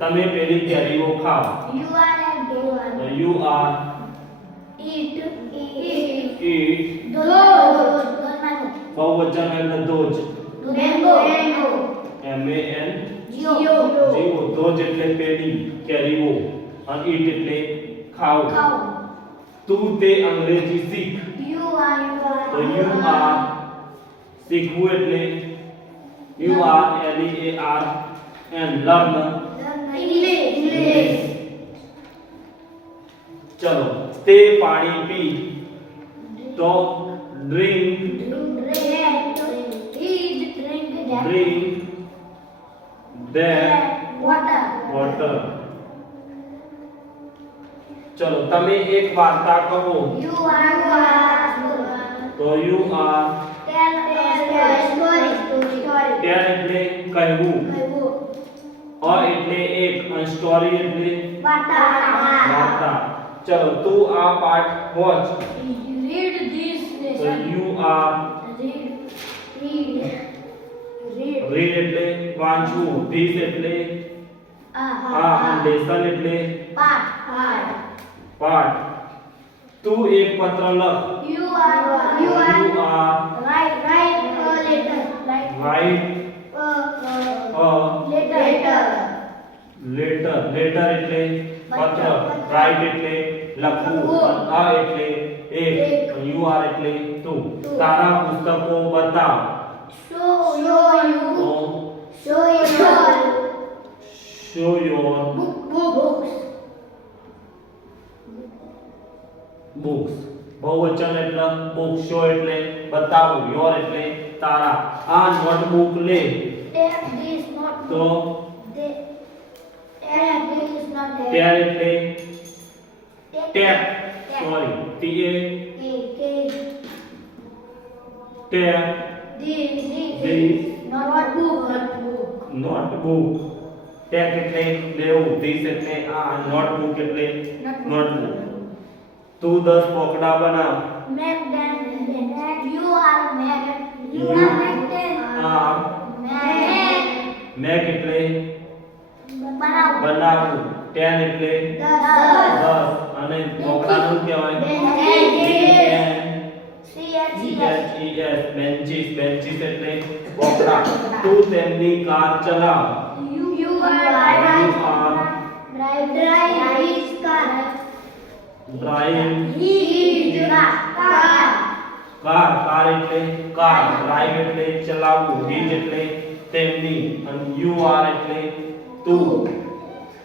તમે પેલી કેરીઓ ખાઓ. You are at તો you are eat eat those બહુવચન એટલે ધોજ. mango M A N Geo જીવો. ધોજ એટલે પેલી કેરીઓ અને eat એટલે ખાઓ. cow તું તે અંગ્રેજી શીખ. you તો you are શીખવું એટલે you are L E A R N learn English ચલો તે પાણી પી. તો drink drink that water. ચલો તમે એક વાર્તા કહો. તો you are tell એટલે કહેવું, a એટલે એક અને story એટલે વાર્તા. ચલો તું આ પાઠ વાંચ. તો you are read એટલે વાંચવું, this એટલે આ અને lesson એટલે પાઠ. તું એક પત્ર લખ. You are write a letter એટલે પત્ર, write એટલે લખવું, a એટલે એક, you are એટલે તું. તારા પુસ્તકો બતાવ. તો show your books. બહુવચન એટલે book, show એટલે બતાવવું, your એટલે તારા. આ નોટબુક લે. તો ત્યાં એટલે tape, sorry T A tape notebook. Tape એટલે લેવું, this એટલે આ, નોટબુક એટલે નોટબુક. તું 10 પોકડા બનાવ. મેક એટલે બનાવવું, 10 એટલે 10 અને પોકડાનું કહેવાય benches. benches એટલે પોકડા. તું તેમની કાર ચલાવ. drive કાર એટલે કાર, drive એટલે ચલાવવું, his એટલે તેમની અને you are એટલે તું.